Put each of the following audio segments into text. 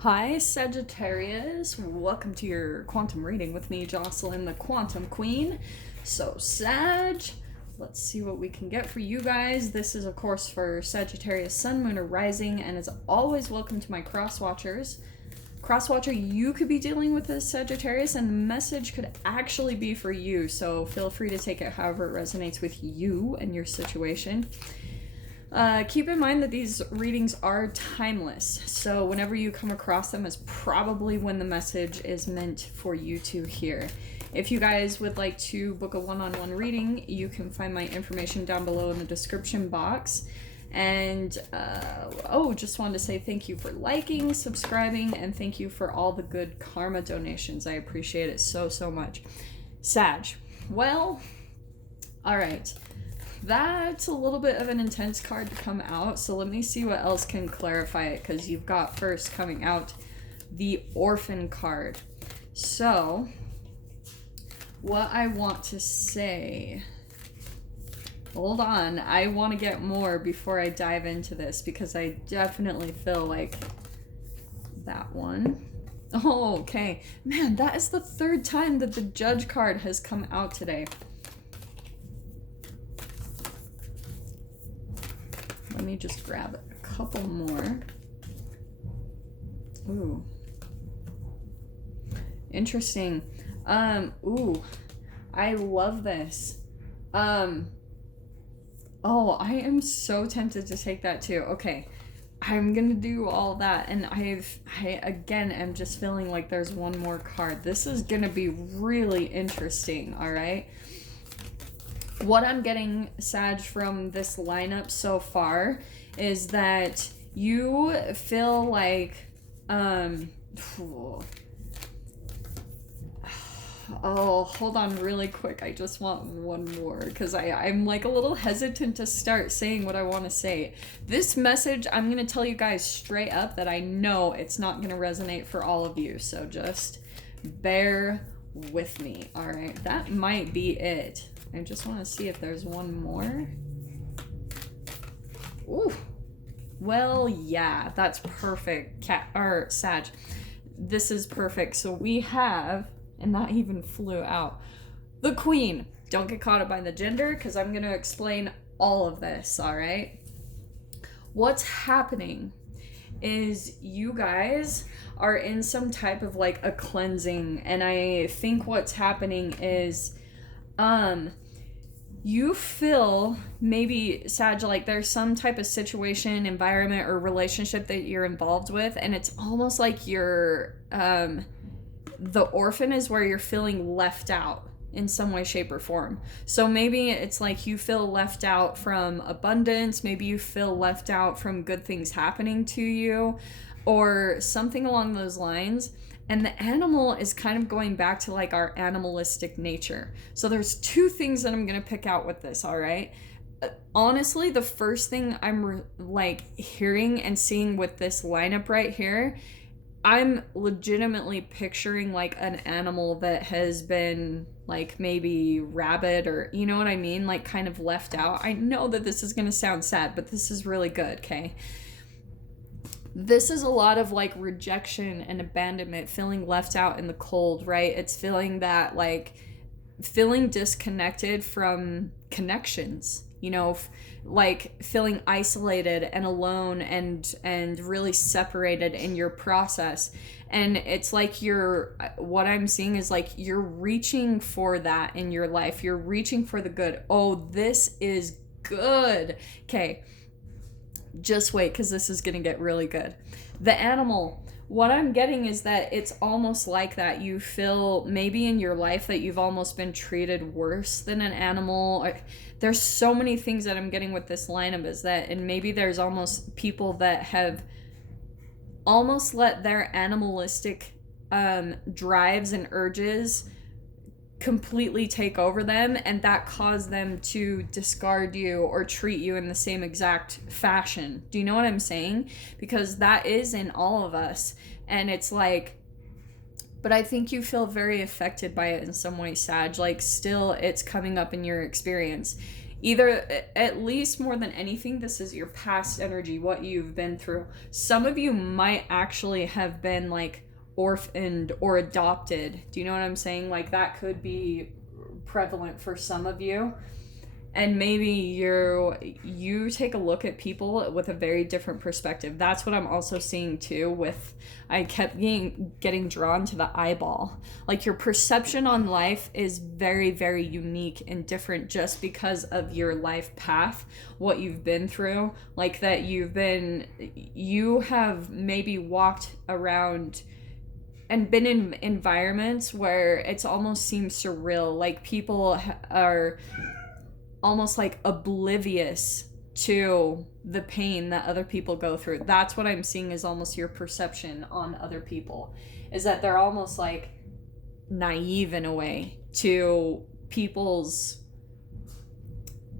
Hi, Sagittarius. Welcome to your quantum reading with me, Jocelyn, the Quantum Queen. So, Sag, let's see what we can get for you guys. This is, of course, for Sagittarius, Sun, Moon, or Rising, and as always, welcome to my cross watchers. Cross watcher, you could be dealing with this Sagittarius, and the message could actually be for you, so feel free to take it however it resonates with you and your situation. Keep in mind that these readings are timeless, so whenever you come across them is probably when the message is meant for you to hear. If you guys would like to book a one-on-one reading, you can find my information down below in the description box. And, just wanted to say thank you for liking, subscribing, and thank you for all the good karma donations. I appreciate it so, so much. Sag. Well, alright. That's a little bit of an intense card to come out, so let me see what else can clarify it, because you've got first coming out the orphan card. So, what I want to say... Hold on, I want to get more before I dive into this, because I definitely feel like that one. Oh, okay. Man, that is the third time that the Judge card has come out today. Let me just grab a couple more. Ooh. Interesting. Ooh. I love this. Oh, I am so tempted to take that too. Okay. I'm gonna do all that, and I again am just feeling like there's one more card. This is gonna be really interesting, alright? What I'm getting, Sag, from this lineup so far is that you feel like, oh, hold on really quick. I just want one more because I'm like a little hesitant to start saying what I want to say. This message, I'm going to tell you guys straight up that I know it's not going to resonate for all of you. So just bear with me. All right. That might be it. I just want to see if there's one more. Ooh. Well, yeah, that's perfect. Sag. This is perfect. So we have, and that even flew out, the Queen. Don't get caught up by the gender, because I'm going to explain all of this, all right? What's happening is you guys are in some type of like a cleansing, and I think what's happening is you feel maybe, Sag, like there's some type of situation, environment, or relationship that you're involved with, and it's almost like you're, the orphan is where you're feeling left out in some way, shape, or form. So maybe it's like you feel left out from abundance, maybe you feel left out from good things happening to you, or something along those lines. And the animal is kind of going back to like our animalistic nature. So there's two things that I'm going to pick out with this, all right? Honestly, the first thing I'm like hearing and seeing with this lineup right here, I'm legitimately picturing like an animal that has been like maybe rabid, or you know what I mean? Like kind of left out. I know that this is going to sound sad, but this is really good, okay? This is a lot of like rejection and abandonment, feeling left out in the cold, right? It's feeling that like feeling disconnected from connections, you know, like feeling isolated and alone and really separated in your process. And it's like what I'm seeing is like you're reaching for that in your life. You're reaching for the good. Oh, this is good. Okay. Just wait, because this is going to get really good. The animal, what I'm getting is that it's almost like that. You feel maybe in your life that you've almost been treated worse than an animal. There's so many things that I'm getting with this lineup is that, and maybe there's almost people that have almost let their animalistic drives and urges completely take over them, and that caused them to discard you or treat you in the same exact fashion. Do you know what I'm saying? Because that is in all of us, and it's like, but I think you feel very affected by it in some way, Sag. Like still it's coming up in your experience. Either, at least more than anything, this is your past energy, what you've been through. Some of you might actually have been like orphaned or adopted. Do you know what I'm saying? Like that could be prevalent for some of you. And maybe you take a look at people with a very different perspective. That's what I'm also seeing too with, I kept getting drawn to the eyeball. Like your perception on life is very, very unique and different just because of your life path, what you've been through. Like that you have maybe walked around and been in environments where it's almost seems surreal. Like people are almost like oblivious to the pain that other people go through. That's what I'm seeing is almost your perception on other people, is that they're almost like naive in a way to people's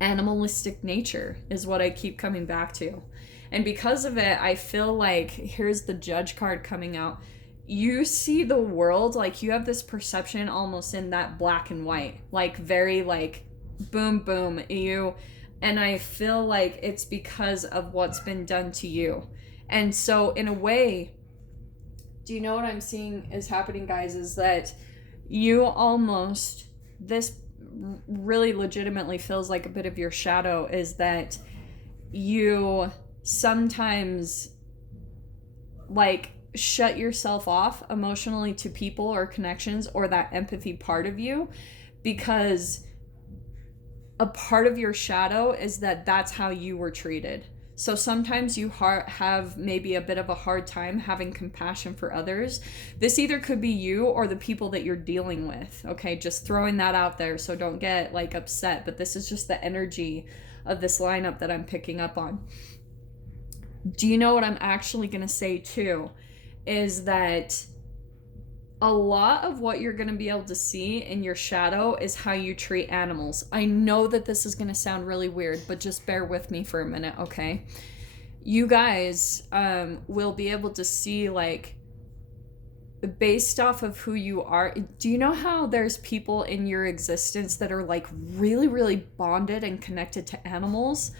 animalistic nature is what I keep coming back to. And because of it, I feel like, here's the Judge card coming out. You see the world, like you have this perception almost in that black and white, like very like boom, boom, and I feel like it's because of what's been done to you. And so in a way, do you know what I'm seeing is happening, guys, is that you almost, this really legitimately feels like a bit of your shadow, is that you sometimes like shut yourself off emotionally to people or connections or that empathy part of you, because a part of your shadow is that that's how you were treated. So sometimes you have maybe a bit of a hard time having compassion for others. This either could be you or the people that you're dealing with. Okay, just throwing that out there, so don't get like upset, but this is just the energy of this lineup that I'm picking up on. Do you know what I'm actually going to say too? Is that a lot of what you're going to be able to see in your shadow is how you treat animals. I know that this is going to sound really weird, but just bear with me for a minute, okay? You guys will be able to see, like, based off of who you are. Do you know how there's people in your existence that are, like, really, really bonded and connected to animals?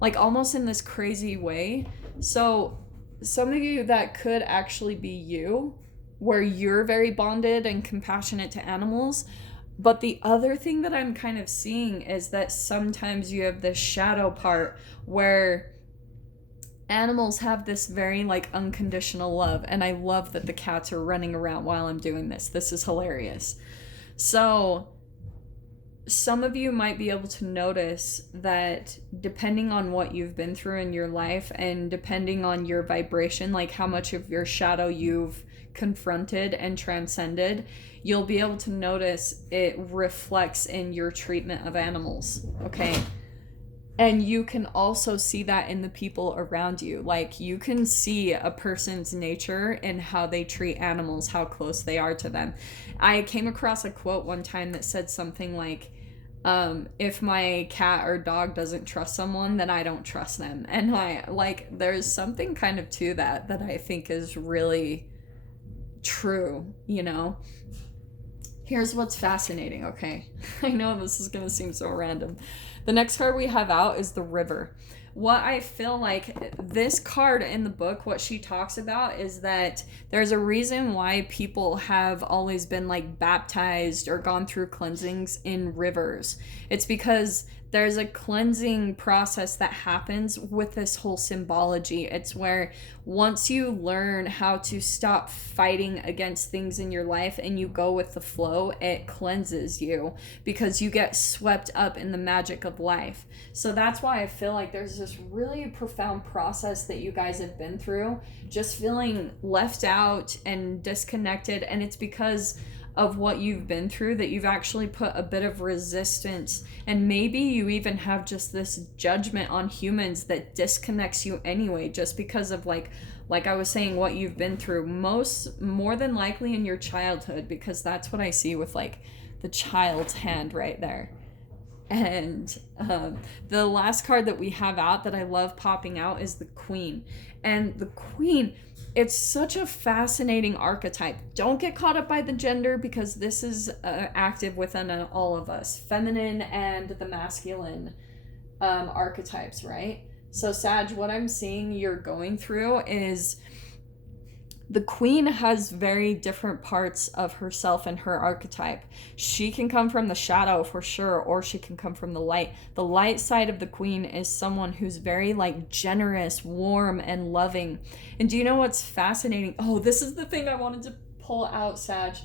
Like, almost in this crazy way. So, some of you, that could actually be you, where you're very bonded and compassionate to animals. But the other thing that I'm kind of seeing is that sometimes you have this shadow part where animals have this very like unconditional love. And I love that the cats are running around while I'm doing this. This is hilarious. So some of you might be able to notice that depending on what you've been through in your life and depending on your vibration, like how much of your shadow you've confronted and transcended, you'll be able to notice it reflects in your treatment of animals, okay? And you can also see that in the people around you. Like you can see a person's nature and how they treat animals, how close they are to them. I came across a quote one time that said something like, if my cat or dog doesn't trust someone, then I don't trust them. And there's something kind of to that I think is really true, you know? Here's what's fascinating, okay? I know this is gonna seem so random. The next card we have out is the River. What I feel like this card in the book, what she talks about is that there's a reason why people have always been like baptized or gone through cleansings in rivers. It's because there's a cleansing process that happens with this whole symbology. It's where once you learn how to stop fighting against things in your life and you go with the flow, it cleanses you because you get swept up in the magic of life. So that's why I feel like there's this really profound process that you guys have been through, just feeling left out and disconnected. And it's because of what you've been through that you've actually put a bit of resistance, and maybe you even have just this judgment on humans that disconnects you anyway, just because of like I was saying, what you've been through, more than likely in your childhood, because that's what I see with like the child's hand right there. And the last card that we have out that I love popping out is the Queen. And the Queen, it's such a fascinating archetype. Don't get caught up by the gender, because this is active within all of us, feminine and the masculine archetypes, right? So Sag, what I'm seeing you're going through is the queen has very different parts of herself and her archetype. She can come from the shadow for sure, or she can come from the light. The light side of the queen is someone who's very like generous, warm, and loving. And do you know what's fascinating? Oh, this is the thing I wanted to pull out, Sag,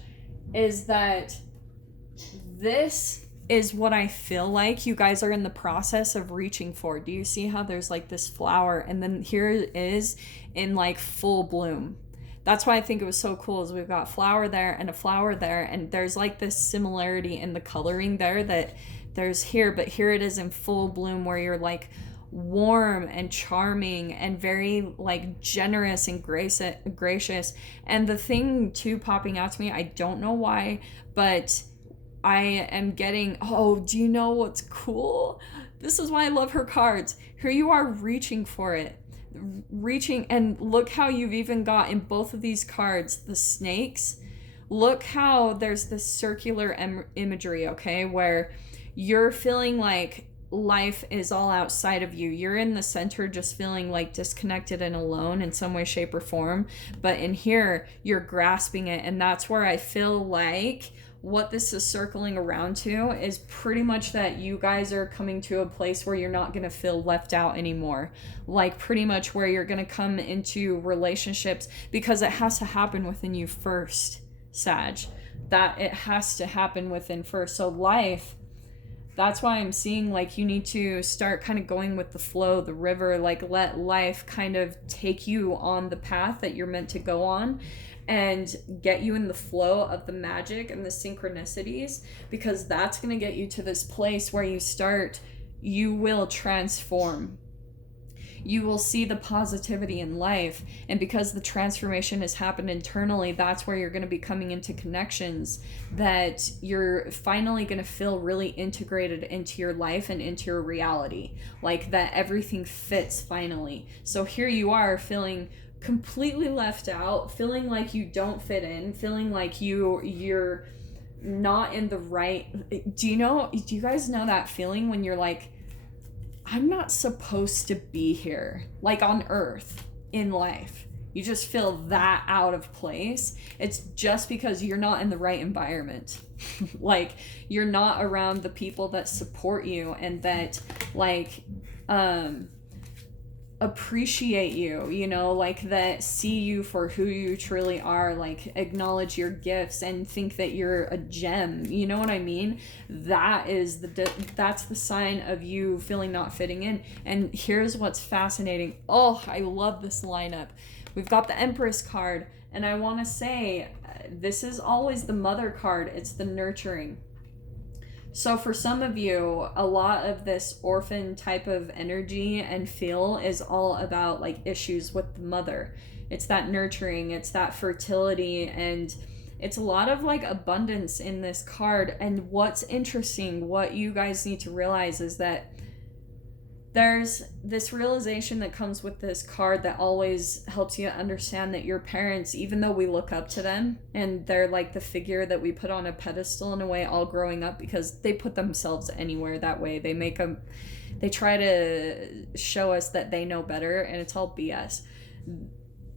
is that this is what I feel like you guys are in the process of reaching for. Do you see how there's like this flower, and then here it is in like full bloom? That's why I think it was so cool, is we've got flower there and a flower there, and there's like this similarity in the coloring there that there's here, but here it is in full bloom where you're like warm and charming and very like generous and gracious. And the thing too popping out to me, I don't know why, but I am getting, oh, do you know what's cool? This is why I love her cards. Here you are reaching for it. Reaching, and look how you've even got in both of these cards the snakes. Look how there's this circular imagery, okay, where you're feeling like life is all outside of you. You're in the center just feeling like disconnected and alone in some way, shape, or form, but in here you're grasping it. And that's where I feel like what this is circling around to is pretty much that you guys are coming to a place where you're not going to feel left out anymore. Like pretty much where you're going to come into relationships, because it has to happen within you first, Sag. That it has to happen within first. So life, that's why I'm seeing like you need to start kind of going with the flow, the river, like let life kind of take you on the path that you're meant to go on, and get you in the flow of the magic and the synchronicities, because that's going to get you to this place where you will transform. You will see the positivity in life. And because the transformation has happened internally, that's where you're going to be coming into connections that you're finally going to feel really integrated into your life and into your reality. Like that everything fits finally. So here you are feeling completely left out, feeling like you don't fit in, feeling like you're not in the right. Do you guys know that feeling when you're like, I'm not supposed to be here, like on earth, in life? You just feel that out of place. It's just because you're not in the right environment. Like you're not around the people that support you and that like appreciate you, you know, like that see you for who you truly are, like acknowledge your gifts and think that you're a gem. You know what I mean? That's the sign of you feeling not fitting in. And here's what's fascinating. Oh, I love this lineup. We've got the Empress card, and I want to say this is always the mother card. It's the nurturing. So for some of you, a lot of this orphan type of energy and feel is all about like issues with the mother. It's that nurturing, it's that fertility, and it's a lot of like abundance in this card. And what's interesting, what you guys need to realize is that there's this realization that comes with this card that always helps you understand that your parents, even though we look up to them and they're like the figure that we put on a pedestal in a way all growing up, because they put themselves anywhere that way. They try to show us that they know better, and it's all BS.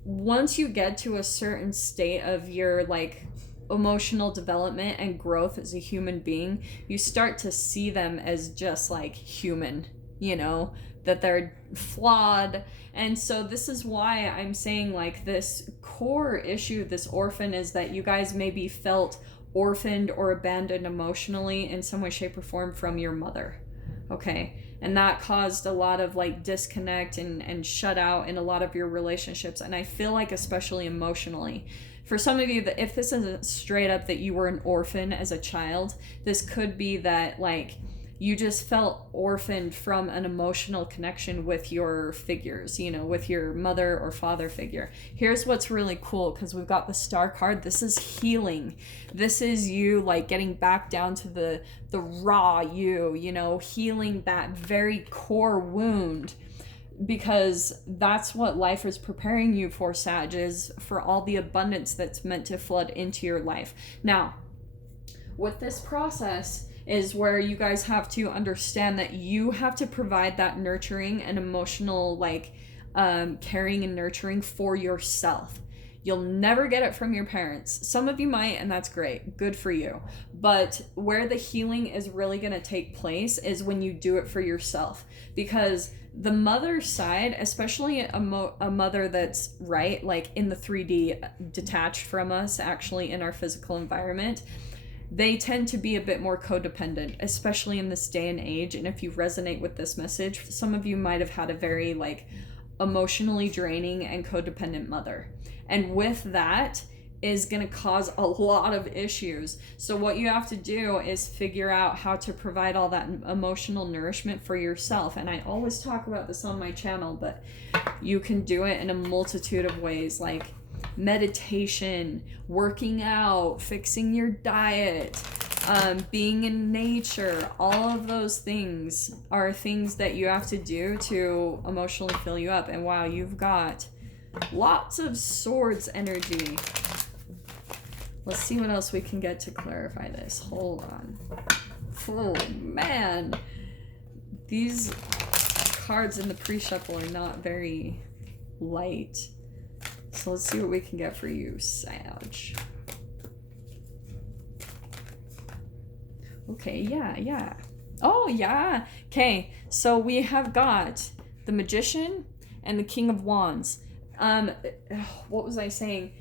Once you get to a certain state of your like emotional development and growth as a human being, you start to see them as just like human, you know, that they're flawed. And so this is why I'm saying like this core issue, this orphan, is that you guys maybe felt orphaned or abandoned emotionally in some way, shape, or form from your mother. Okay. And that caused a lot of like disconnect and shut out in a lot of your relationships. And I feel like especially emotionally, for some of you, that if this isn't straight up that you were an orphan as a child, this could be that like you just felt orphaned from an emotional connection with your figures, you know, with your mother or father figure. Here's what's really cool, because we've got the Star card. This is healing. This is you like getting back down to the raw you know, healing that very core wound, because that's what life is preparing you for, Sag, is for all the abundance that's meant to flood into your life. Now, with this process, is where you guys have to understand that you have to provide that nurturing and emotional, like, caring and nurturing for yourself. You'll never get it from your parents. Some of you might, and that's great. Good for you. But where the healing is really going to take place is when you do it for yourself. Because the mother side, especially a mother that's, right, like in the 3D, detached from us, actually in our physical environment, they tend to be a bit more codependent, especially in this day and age. And if you resonate with this message, some of you might have had a very, like, emotionally draining and codependent mother. And with that is going to cause a lot of issues. So what you have to do is figure out how to provide all that emotional nourishment for yourself. And I always talk about this on my channel, but you can do it in a multitude of ways, like meditation, working out, fixing your diet, being in nature. All of those things are things that you have to do to emotionally fill you up. And wow, you've got lots of swords energy. Let's see what else we can get to clarify this. Hold on. Oh man, these cards in the pre-shuffle are not very light. So let's see what we can get for you, Sag. Okay, yeah. Oh, yeah. Okay, so we have got the Magician and the King of Wands. What was I saying?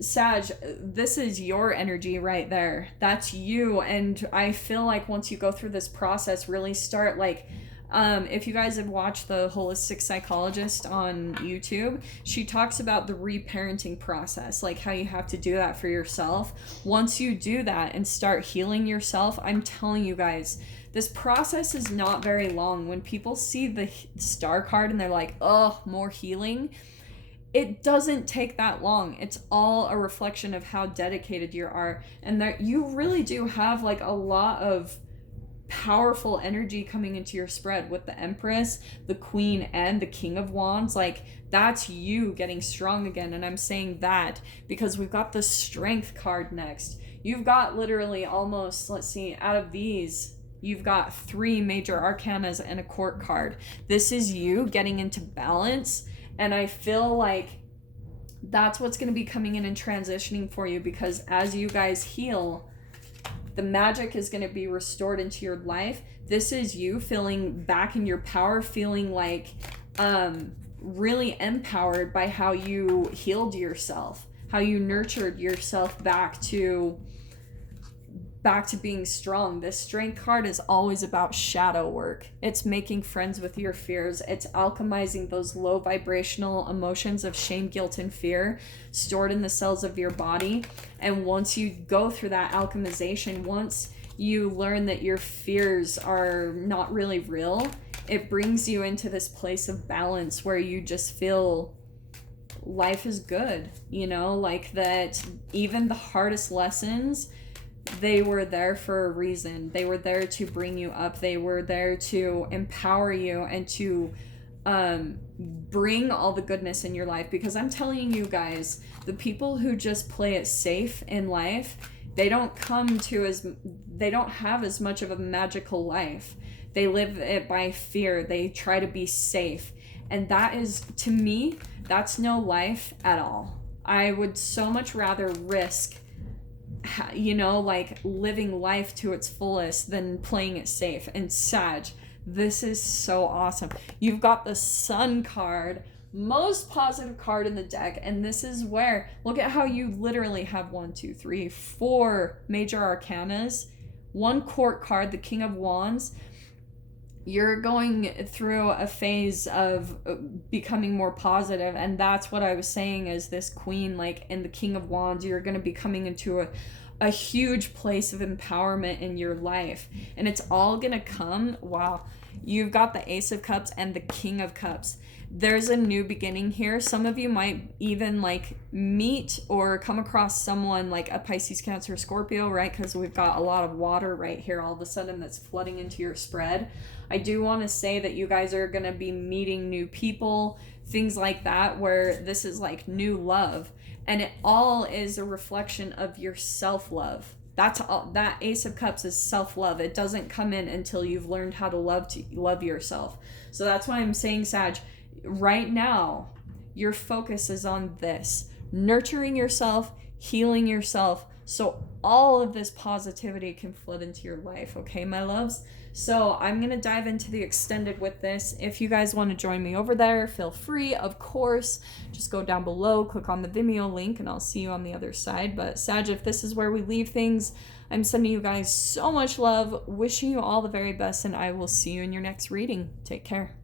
Sag, this is your energy right there. That's you. And I feel like once you go through this process, really start, like, if you guys have watched the Holistic Psychologist on YouTube, she talks about the reparenting process, like how you have to do that for yourself. Once you do that and start healing yourself, I'm telling you guys, this process is not very long. When people see the Star card and they're like, oh, more healing, it doesn't take that long. It's all a reflection of how dedicated you are, and that you really do have, like, a lot of powerful energy coming into your spread with the Empress, the Queen, and the King of Wands. Like, that's you getting strong again. And I'm saying that because we've got the Strength card next. You've got literally almost, let's see, out of these, you've got 3 major arcanas and a court card. This is you getting into balance. And I feel like that's what's going to be coming in and transitioning for you, because as you guys heal, the magic is going to be restored into your life. This is you feeling back in your power, feeling like really empowered by how you healed yourself, how you nurtured yourself back to being strong. This Strength card is always about shadow work. It's making friends with your fears. It's alchemizing those low vibrational emotions of shame, guilt, and fear stored in the cells of your body. And once you go through that alchemization, once you learn that your fears are not really real, it brings you into this place of balance where you just feel life is good, you know, like that even the hardest lessons, they were there for a reason. They were there to bring you up. They were there to empower you and to bring all the goodness in your life. Because I'm telling you guys, the people who just play it safe in life, they don't have as much of a magical life. They live it by fear. They try to be safe. And that is, to me, that's no life at all. I would so much rather risk, you know, like living life to its fullest than playing it safe. And Sag, this is so awesome. You've got the Sun card, most positive card in the deck, and this is where, look at how you literally have 4 major arcanas, 1 court card, the King of Wands. You're going through a phase of becoming more positive, and that's what I was saying is this Queen, like, in the King of Wands, you're going to be coming into a huge place of empowerment in your life, and it's all going to come, wow, you've got the Ace of Cups and the King of Cups. There's a new beginning here. Some of you might even, like, meet or come across someone like a Pisces, Cancer, Scorpio, right? Because we've got a lot of water right here all of a sudden that's flooding into your spread. I do want to say that you guys are going to be meeting new people, things like that, where this is like new love. And it all is a reflection of your self-love. That's all. That Ace of Cups is self-love. It doesn't come in until you've learned how to love yourself. So that's why I'm saying, Sag, right now, your focus is on this. Nurturing yourself, healing yourself, so all of this positivity can flood into your life, okay, my loves? So I'm going to dive into the extended with this. If you guys want to join me over there, feel free, of course. Just go down below, click on the Vimeo link, and I'll see you on the other side. But Sag, if this is where we leave things, I'm sending you guys so much love, wishing you all the very best, and I will see you in your next reading. Take care.